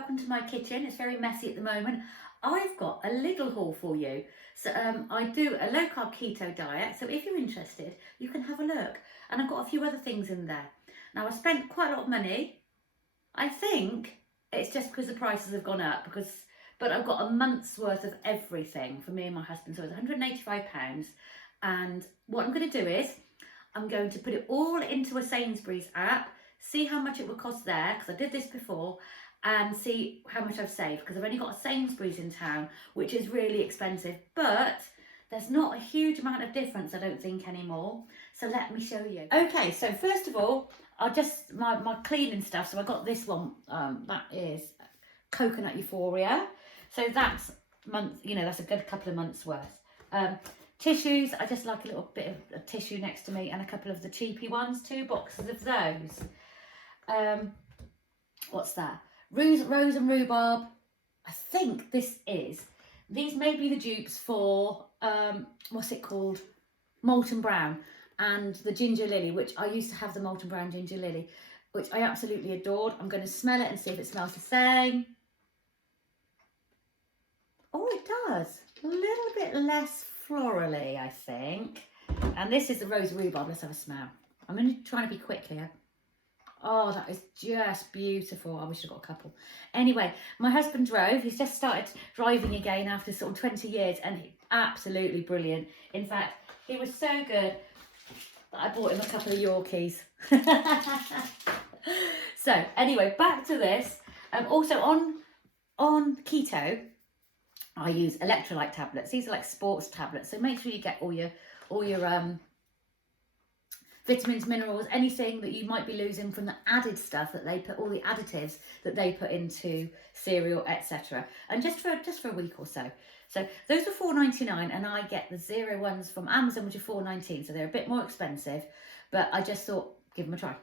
welcome to my kitchen. It's very messy at the moment. I've got a Lidl haul for you. So I do a low carb keto diet, so if you're interested you can have a look, and I've got a few other things in there. Now I spent quite a lot of money. I think it's just because the prices have gone up, but I've got a month's worth of everything for me and my husband, so it's £185. And what I'm going to do is I'm going to put it all into a Sainsbury's app, see how much it would cost there, because I did this before, and see how much I've saved, because I've only got a Sainsbury's in town, which is really expensive, but there's not a huge amount of difference, I don't think, anymore. So let me show you. Okay, so first of all, I'll just, my cleaning stuff, so I got this one, that is Coconut Euphoria. So that's that's a good couple of months worth. Tissues, I just like a little bit of tissue next to me, and a couple of the cheapy ones, 2 boxes of those. What's that? Rose and rhubarb. I think these may be the dupes for, what's it called? Molten brown, and the ginger lily, which I used to have the molten brown ginger lily, which I absolutely adored. I'm going to smell it and see if it smells the same. Oh, it does. A little bit less florally, I think. And this is the rose rhubarb. Let's have a smell. I'm going to try to be quick here. Oh, that is just beautiful. I wish I'd got a couple. Anyway, my husband drove. He's just started driving again after sort of 20 years, and he's absolutely brilliant. In fact, he was so good that I bought him a couple of Yorkies. So anyway, back to this. Also on keto, I use electrolyte tablets. These are like sports tablets, so make sure you get all your vitamins, minerals, anything that you might be losing from the added stuff that they put, all the additives that they put into cereal, etc. And just for a week or so. So those are £4.99, and I get the zero ones from Amazon, which are £4.19. So they're a bit more expensive, but I just thought, give them a try.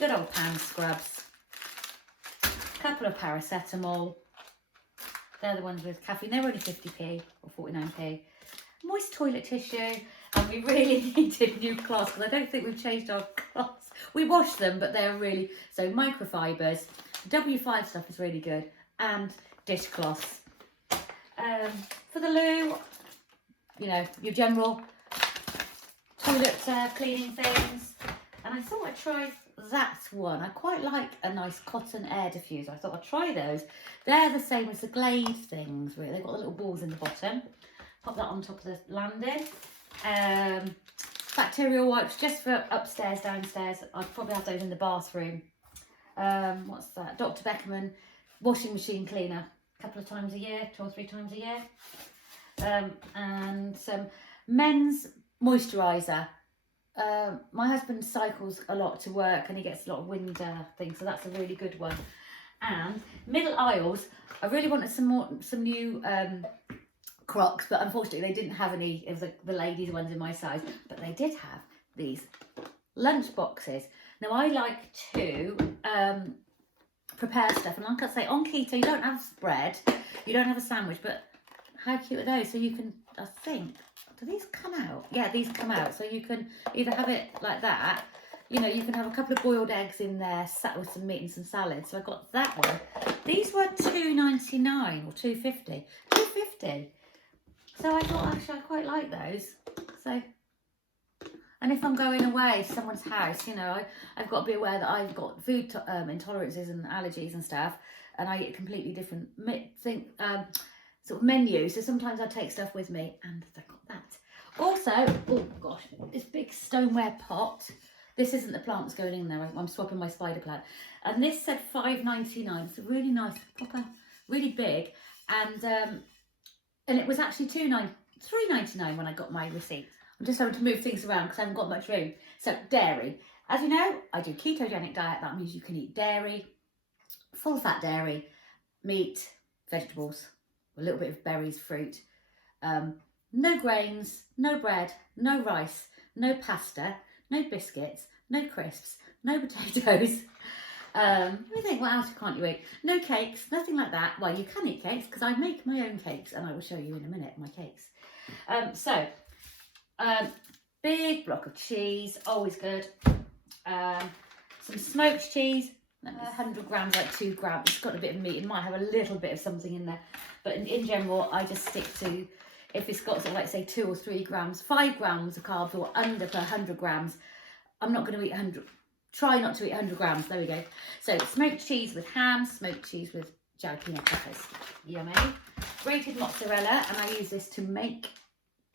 Good old pan scrubs. Couple of paracetamol. They're the ones with caffeine. They're only 50p or 49p. Moist toilet tissue. And we really needed new cloths, because I don't think we've changed our cloths. We wash them, but they're really, so microfibres. W5 stuff is really good. And dishcloths. For the loo, your general toilet cleaning things. And I thought I'd try that one. I quite like a nice cotton air diffuser. I thought I'd try those. They're the same as the Glade things, really. They've got the little balls in the bottom. Pop that on top of the landing. Bacterial wipes just for upstairs, downstairs. I'd probably have those in the bathroom. What's that? Dr. Beckerman washing machine cleaner. A couple of times a year, 2 or 3 times a year. And some men's moisturiser. My husband cycles a lot to work, and he gets a lot of wind things, so that's a really good one. And middle aisles, I really wanted some new Crocs, but unfortunately they didn't have any of the ladies ones in my size, but they did have these lunch boxes. Now I like to prepare stuff, and like I say, on keto you don't have bread, you don't have a sandwich, but how cute are those? So you can, I think, do these come out? Yeah, these come out, so you can either have it like that, you can have a couple of boiled eggs in there sat with some meat and some salad. So I got that one. These were £2.99 or £2.50. £2.50. So I thought, actually, I quite like those. So, and if I'm going away to someone's house, I've got to be aware that I've got food intolerances and allergies and stuff, and I eat a completely different sort of menu. So sometimes I take stuff with me, and I got that. Also, oh gosh, this big stoneware pot. This isn't the plant that's going in there. I'm swapping my spider plant. And this said £5.99. It's a really nice, proper, really big, and it was actually £3.99 when I got my receipt. I'm just having to move things around because I haven't got much room. So dairy. As you know, I do ketogenic diet. That means you can eat dairy, full fat dairy, meat, vegetables, a little bit of berries, fruit. No grains, no bread, no rice, no pasta, no biscuits, no crisps, no potatoes. Let me think, what else can't you eat? No cakes, nothing like that. Well, you can eat cakes because I make my own cakes, and I will show you in a minute my cakes. Big block of cheese, always good. Some smoked cheese, 100 grams, like 2 grams. It's got a bit of meat. It might have a little bit of something in there. But in general, I just stick to, if it's got sort of like say 2 or 3 grams, 5 grams of carbs or under per 100 grams, I'm not going to eat 100. Try not to eat 100 grams. There we go. So smoked cheese with ham, smoked cheese with jalapeno peppers. Yummy. Grated mozzarella, and I use this to make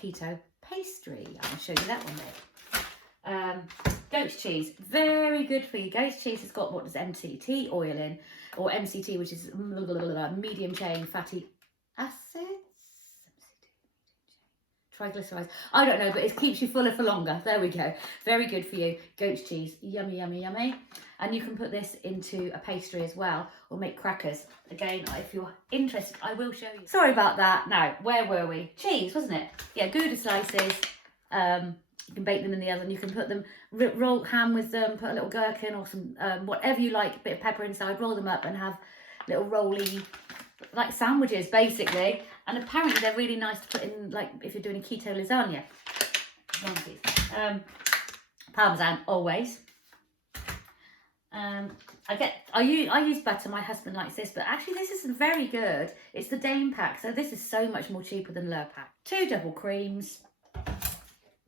keto pastry. I'll show you that one there. Goat's cheese, very good for you. Goat's cheese has got what does MCT oil in, or MCT, which is medium chain fatty acids. Triglycerides. I don't know, but it keeps you fuller for longer. There we go. Very good for you. Goat's cheese. Yummy, yummy, yummy. And you can put this into a pastry as well, or make crackers. Again, if you're interested, I will show you. Sorry about that. Now, where were we? Cheese, wasn't it? Yeah, Gouda slices. You can bake them in the oven. You can put them, roll ham with them, put a little gherkin or some, whatever you like, a bit of pepper inside, roll them up and have little rolly, like sandwiches, basically. And apparently they're really nice to put in, like, if you're doing a keto lasagna. Parmesan, always. I use butter. My husband likes this, but actually this is very good. It's the Dane pack, so this is so much more cheaper than Lure pack. 2 double creams,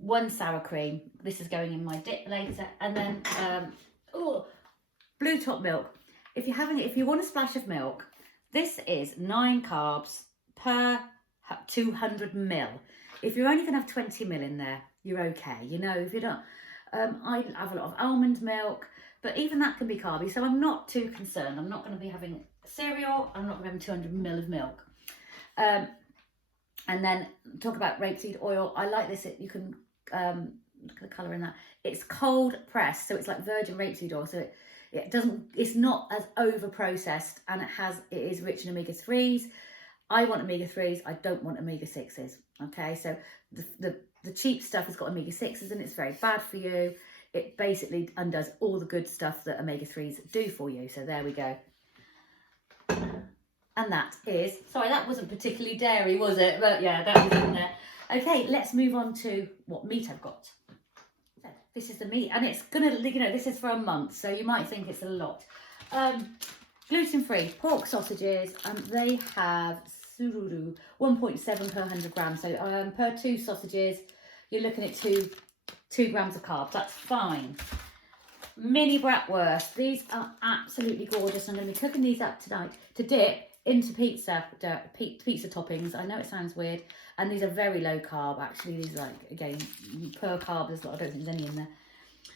1 sour cream. This is going in my dip later, and then blue top milk. If you want a splash of milk, this is 9 carbs per 200 ml. If you're only going to have 20 ml in there, you're okay. You know, if you don't, I have a lot of almond milk, but even that can be carby. So I'm not too concerned. I'm not going to be having cereal. I'm not going to have 200 ml of milk. And then talk about rapeseed oil. I like this. You can look at the colour in that. It's cold pressed, so it's like virgin rapeseed oil. So it's not as over processed, and it is rich in omega-3s. I want omega-3s. I don't want omega-6s. Okay, so the cheap stuff has got omega-6s and it's very bad for you. It basically undoes all the good stuff that omega-3s do for you. So there we go. And that is, sorry, that wasn't particularly dairy, was it? But yeah, that was in there. Okay, let's move on to what meat I've got. So this is the meat, and it's gonna, you know, this is for a month, so you might think it's a lot. Gluten-free pork sausages, and they have 1.7 per 100 grams. So per 2 sausages, you're looking at 2 grams of carbs. That's fine. Mini bratwurst. These are absolutely gorgeous. I'm going to be cooking these up tonight to dip into pizza toppings. I know it sounds weird, and these are very low carb. Actually, these are like, again, per carb. I don't think there's any in there.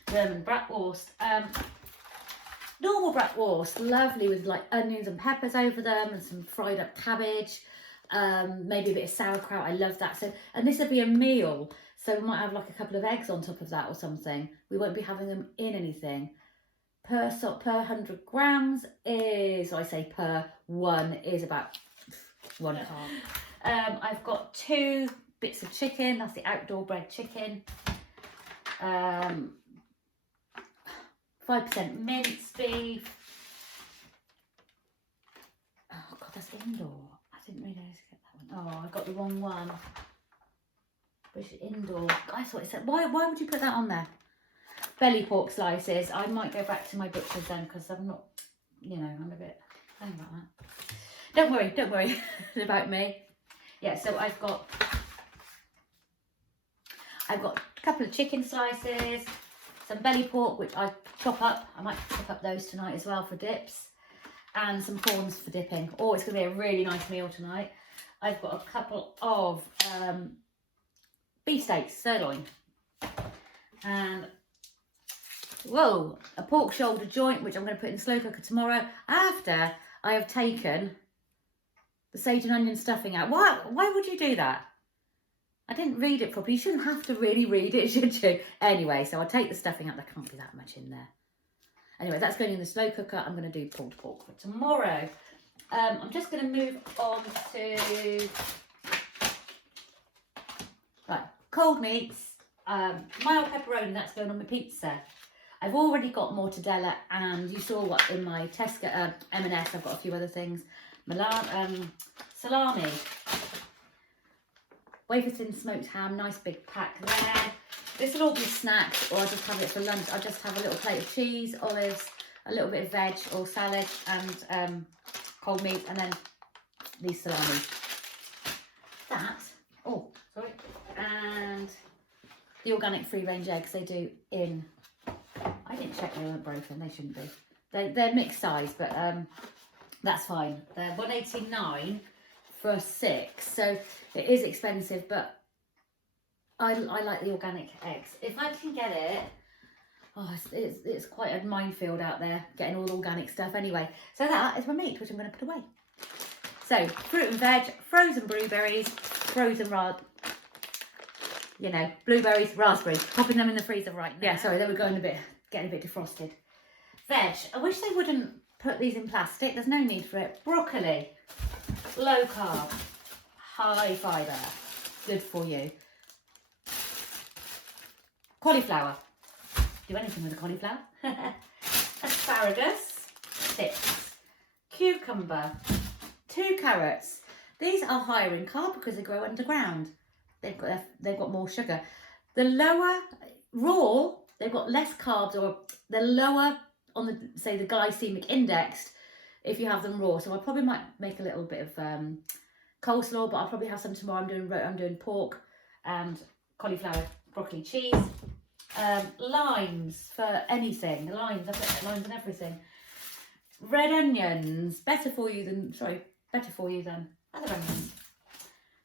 German bratwurst. Normal bratwurst, lovely, with like onions and peppers over them and some fried up cabbage, maybe a bit of sauerkraut. I love that. So, and this would be a meal, so we might have like a couple of eggs on top of that or something. We won't be having them in anything. Per 100 grams is, I say per 1 is about 1 carb. I've got 2 bits of chicken. That's the outdoor bred chicken. 5% minced beef. Oh God, that's indoor. I didn't realise to get that one. Oh, I got the wrong one. Which is indoor. I thought it said, why would you put that on there? Belly pork slices. I might go back to my butcher's then, because I'm not, you know, I'm a bit, I don't know about that. Don't worry about me. Yeah, so I've got a couple of chicken slices, some belly pork, which I chop up. I might chop up those tonight as well for dips, and some prawns for dipping. Oh, it's going to be a really nice meal tonight. I've got a couple of beef steaks, sirloin, and whoa, a pork shoulder joint, which I'm going to put in the slow cooker tomorrow after I have taken the sage and onion stuffing out. Why would you do that? I didn't read it properly. You shouldn't have to really read it, should you? Anyway, so I'll take the stuffing out. There can't be that much in there. Anyway, that's going in the slow cooker. I'm going to do pulled pork for tomorrow. I'm just going to move on to cold meats. Mild pepperoni, that's going on my pizza. I've already got mortadella, and you saw what in my Tesco M&S. I've got a few other things. Salami. Wafer thin smoked ham, nice big pack there. This will all be snacks, or I'll just have it for lunch. I'll just have a little plate of cheese, olives, a little bit of veg or salad and cold meat, and then these salamis. And the organic free range eggs they do in, I didn't check they weren't broken, they shouldn't be. They're mixed size, but that's fine. They're $1.89 for 6, so it is expensive, but I like the organic eggs. If I can get it, it's quite a minefield out there, getting all the organic stuff anyway. So that is my meat, which I'm going to put away. So, fruit and veg, frozen blueberries, blueberries, raspberries, popping them in the freezer right now. Yeah, sorry, they were getting a bit defrosted. Veg, I wish they wouldn't put these in plastic, there's no need for it. Broccoli, low carb, high fibre, good for you. Cauliflower, do anything with the cauliflower. Asparagus, 6. Cucumber, 2 carrots. These are higher in carb because they grow underground. They've got more sugar. The lower raw, they've got less carbs, or they're lower on the glycemic index if you have them raw. So I probably might make a little bit of coleslaw, but I'll probably have some tomorrow. I'm doing pork and cauliflower, broccoli, cheese. Limes for anything. Limes, I put limes and everything. Red onions, better for you than other onions.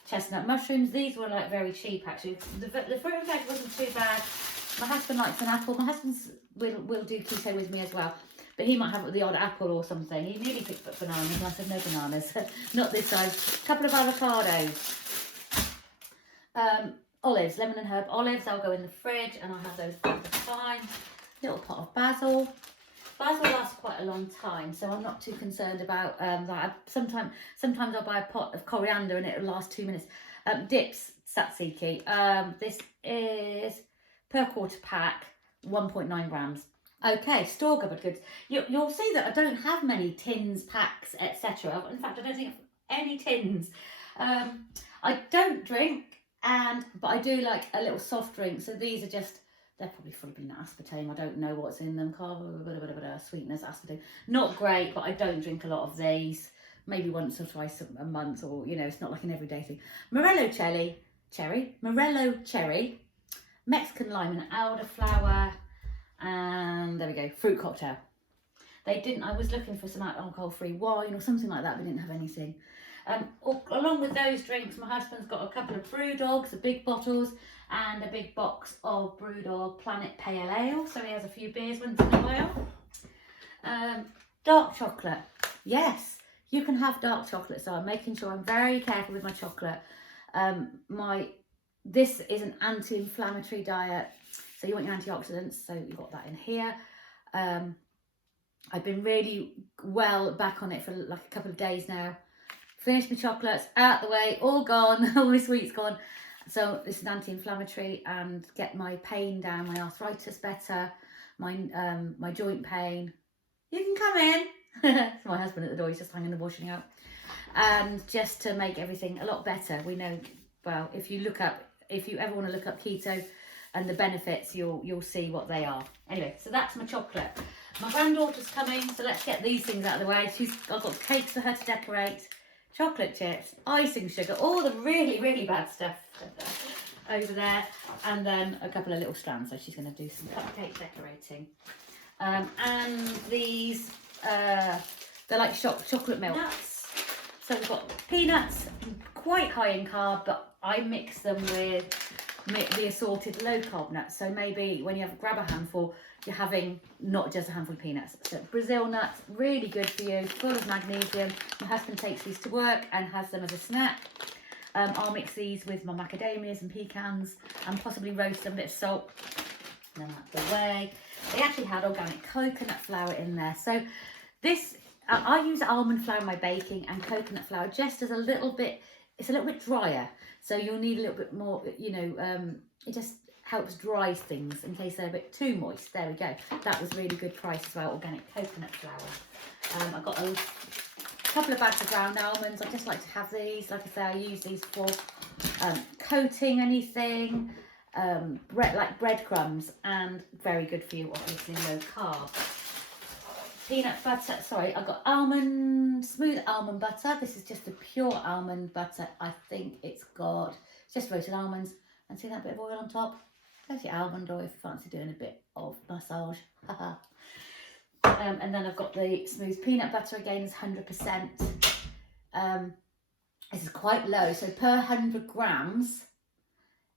Chestnut mushrooms, these were like very cheap actually. The fruit and veg wasn't too bad. My husband likes an apple. My husband will do keto with me as well, but he might have the odd apple or something. He nearly picked up bananas and I said no bananas, not this size. A couple of avocados. Olives, lemon and herb olives, I'll go in the fridge and I'll have those all the time. Little pot of basil. Basil lasts quite a long time, so I'm not too concerned about that. Sometimes I'll buy a pot of coriander and it'll last 2 minutes. Dips, tzatziki. This is per quarter pack, 1.9 grams. Okay, store cupboard goods. You'll see that I don't have many tins, packs, etc. In fact, I don't think I have any tins. I don't drink, but I do like a little soft drink. So these are just, they're probably full of aspartame. I don't know what's in them. Sweetness, aspartame. Not great, but I don't drink a lot of these. Maybe once or twice a month, or it's not like an everyday thing. Morello cherry, Mexican lime and elderflower, and there we go, fruit cocktail. I was looking for some alcohol-free wine or something like that, but didn't have anything. Along with those drinks, my husband's got a couple of brew dogs, the big bottles, and a big box of Brewdog Planet Pale Ale. So he has a few beers once in a while. Dark chocolate. Yes, you can have dark chocolate. So I'm making sure I'm very careful with my chocolate. This is an anti-inflammatory diet. So you want your antioxidants. So you've got that in here. I've been really well back on it for like a couple of days now. Finished my chocolates, out the way, all gone, all my sweets gone. So this is anti-inflammatory and get my pain down, my arthritis better, my joint pain. You can come in. It's my husband at the door, he's just hanging the washing out. And just to make everything a lot better. We know, well, if you ever want to look up keto and the benefits, you'll see what they are. Anyway, so that's my chocolate. My granddaughter's coming, so let's get these things out of the way. I've got cakes for her to decorate, chocolate chips, icing sugar, all the really, really bad stuff over there, and then a couple of little strands. So she's going to do some cupcake decorating. And these, they're like chocolate milk. Nuts. So we've got peanuts, quite high in carb, but I mix them with the assorted low carb nuts. So maybe when you grab a handful, you're having not just a handful of peanuts. So Brazil nuts, really good for you, full of magnesium. My husband takes these to work and has them as a snack. I'll mix these with my macadamias and pecans and possibly roast them, a bit of salt. And then that's the way. They actually had organic coconut flour in there. So this, I use almond flour in my baking and coconut flour just as a little bit, it's a little bit drier. So you'll need a little bit more, it just helps dry things in case they're a bit too moist. There we go. That was really good price as well, organic coconut flour. I got a couple of bags of ground almonds. I just like to have these. Like I say, I use these for coating anything, like breadcrumbs, and very good for you, obviously low carb. peanut butter. Sorry, I've got smooth almond butter. This is just a pure almond butter. I think it's just roasted almonds. And see that bit of oil on top? There's your almond oil if you fancy doing a bit of massage. And then I've got the smooth peanut butter again, is 100%. This is quite low, so per 100 grams,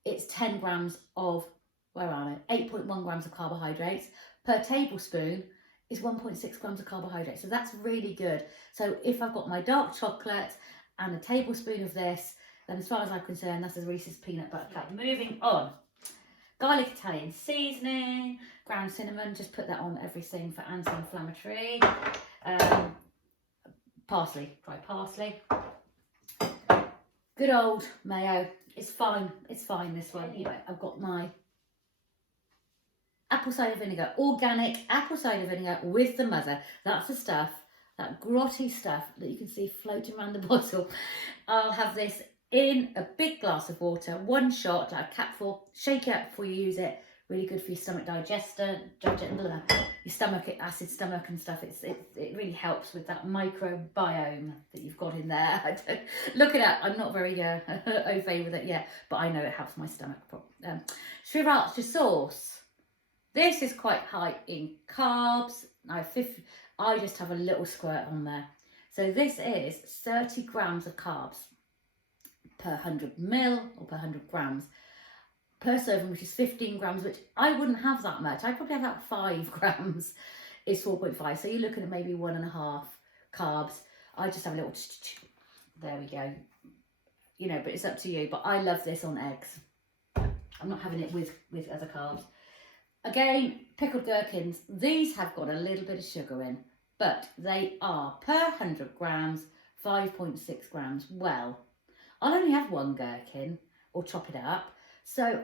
it's 10 grams of, 8.1 grams of carbohydrates. Per tablespoon is 1.6 grams of carbohydrates, so that's really good. So if I've got my dark chocolate and a tablespoon of this, then as far as I'm concerned, that's a Reese's peanut butter cup. Moving on. Garlic Italian seasoning, ground cinnamon, just put that on everything for anti-inflammatory. Parsley, dry parsley. Good old mayo. It's fine, this one. Anyway, I've got my apple cider vinegar, organic apple cider vinegar with the mother. That's the stuff, that grotty stuff that you can see floating around the bottle. I'll have this in a big glass of water, 1 shot, like a capful. Shake it up before you use it. Really good for your stomach digestion, your stomach, acid stomach and stuff. It really helps with that microbiome that you've got in there. Look it up. I'm not very au fait with it yet, but I know it helps my stomach. Sriracha sauce. This is quite high in carbs. I just have a little squirt on there. So this is 30 grams of carbs per 100 ml or per 100 grams. Per serving, which is 15 grams, which I wouldn't have that much. I'd probably have about 5 grams is 4.5. So you're looking at maybe 1.5 carbs. I just have a little, there we go. You know, but it's up to you. But I love this on eggs. I'm not having it with other carbs. Again, pickled gherkins. These have got a little bit of sugar in, but they are per 100 grams, 5.6 grams. Well, I'll only have 1 gherkin or chop it up. So,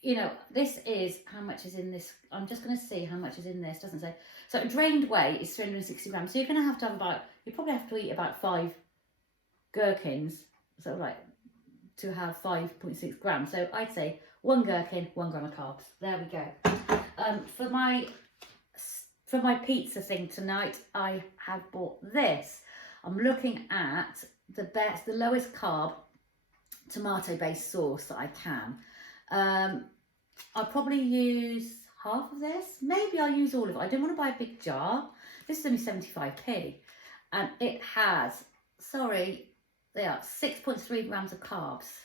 you know, this is, how much is in this? I'm just going to see how much is in this, doesn't say. So a drained weight is 360 grams. So you're going to have about, you probably have to eat about 5 gherkins, so like, to have 5.6 grams. So I'd say 1 gherkin, 1 gram of carbs. There we go. For my pizza thing tonight, I have bought this. I'm looking at the lowest carb tomato-based sauce that I can. I'll probably use half of this. Maybe I'll use all of it. I don't want to buy a big jar. This is only 75p. And it has, 6.3 grams of carbs.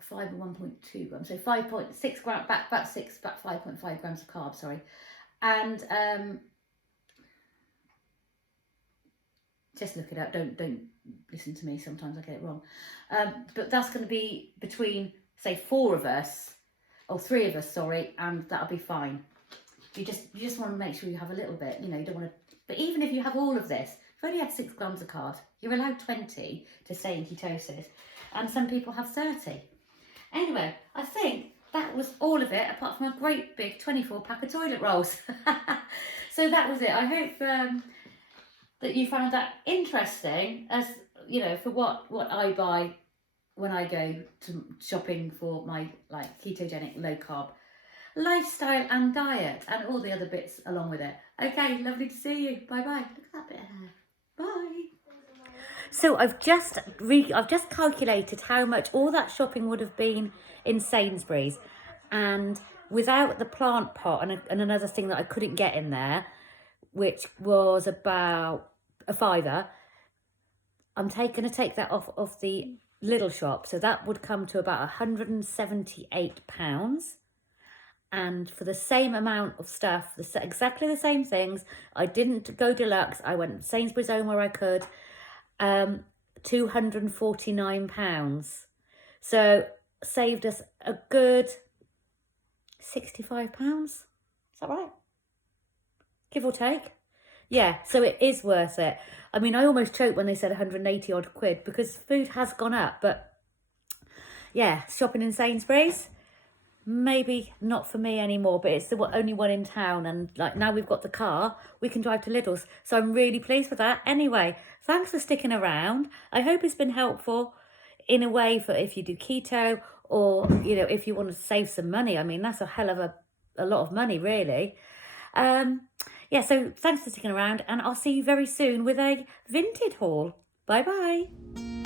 Fiber 1.2 grams. So 5.6 grams, about 5.5 grams of carbs, sorry. And just look it up. Don't listen to me. Sometimes I get it wrong. But that's going to be between, say, 4 of us, or 3 of us, sorry, and that'll be fine. You just want to make sure you have a little bit. You know, you don't want to. But even if you have all of this, if you only had 6 grams of carbs, you're allowed 20 to stay in ketosis, and some people have 30. Anyway, I think that was all of it, apart from a great big 24-pack of toilet rolls. So that was it. I hope that you found that interesting, as you know, for what I buy when I go to shopping for my ketogenic low carb lifestyle and diet, and all the other bits along with it. Okay, lovely to see you. Bye bye. Look at that bit of hair. Bye. So I've just calculated how much all that shopping would have been in Sainsbury's, and without the plant pot and another thing that I couldn't get in there, which was about a £5, I'm going to take that off of the Lidl shop. So that would come to about £178. And for the same amount of stuff, exactly the same things, I didn't go deluxe. I went Sainsbury's own where I could. £249. So saved us a good £65. Is that right? Give or take. Yeah, so it is worth it. I mean, I almost choked when they said 180 odd quid, because food has gone up. But yeah, shopping in Sainsbury's, maybe not for me anymore, but it's the only one in town, and now we've got the car, we can drive to Lidl's, so I'm really pleased with that. Anyway, thanks for sticking around. I hope it's been helpful in a way for if you do keto, or you know, if you want to save some money. I mean, that's a hell of a lot of money, really. yeah, so thanks for sticking around, and I'll see you very soon with a Vinted haul. Bye bye.